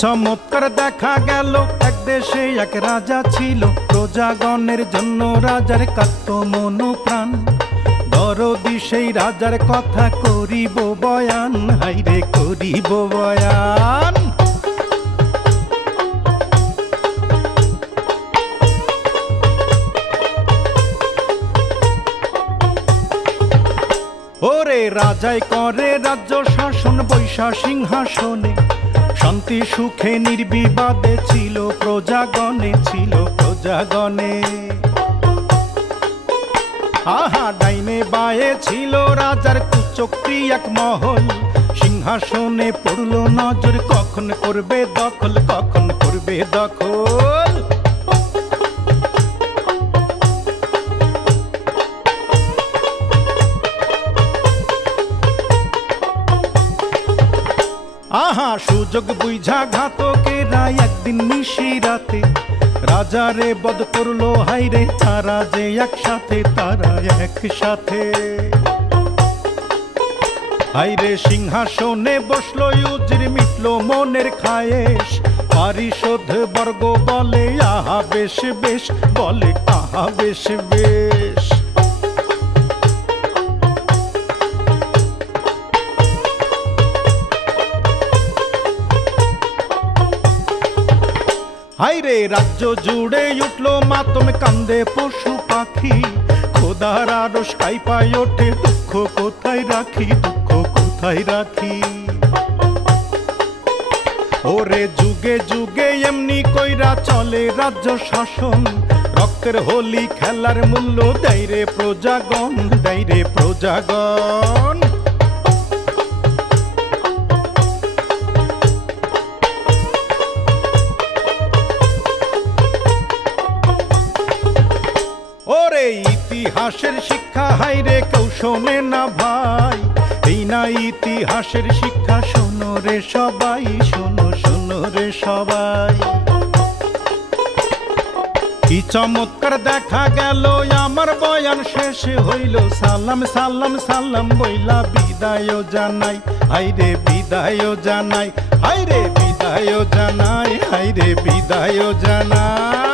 চমৎকার দেখা গেল, এক দেশে এক রাজা ছিল, প্রজাগণের জন্য রাজার কাঁদত মন প্রাণ। দরদি সেই রাজার কথা করিব বয়ান, হাইরে করিব বয়ান। ওরে রাজাই করে রাজ্য শাসন বৈশা সিংহাসনে, শান্তি সুখে নির্বিবাদে ছিল প্রজাগণে, ছিল প্রজাগণে। আহা ডাইনে বায়ে ছিল রাজার কুচক্রি এক মহল, সিংহাসনে পড়ল নজর, কখন করবে দখল, কখন করবে দখল। আহা সুযোগ বুঝা ঘাতকেরা একদিন নিশিরাতে রাজারে বধ করলো, হাইরে তারা যে একসাথে, তারা একসাথে। হাইরে সিংহাসনে বসলো ইউজির, মিটলো মনের খায়েশ, পারিষদ বর্গ বলে আহা বেশ বেশ, বলে আহা বেশ বেশ। হাইরে রাজ্য জুড়ে উঠলো মাতম, কান্দে পশু পাখি, খোদার আরশ কাঁপায় ওঠে, দুঃখ কোথায় রাখি, দুঃখ কোথায় রাখি। ওরে যুগে যুগে এমনি কইরা চলে রাজ্য শাসন, রক্তের হোলি খেলার মূল্য দেয় রে প্রজাগণ, দেয় রে প্রজাগণ। ওরে ইতিহাসের শিক্ষা হাইরে কেউ শোনে না ভাই, এই না ইতিহাসের শিক্ষা, শোনো রে সবাই, শোনো শোনো রে সবাই। কি চমৎকার দেখা গেল, আমার বয়ান শেষ হইল, সালাম সালাম সালাম বইলা বিদায় জানাই, হাইরে বিদায় জানাই, হাইরে বিদায় জানাই, হাইরে বিদায় জানাই।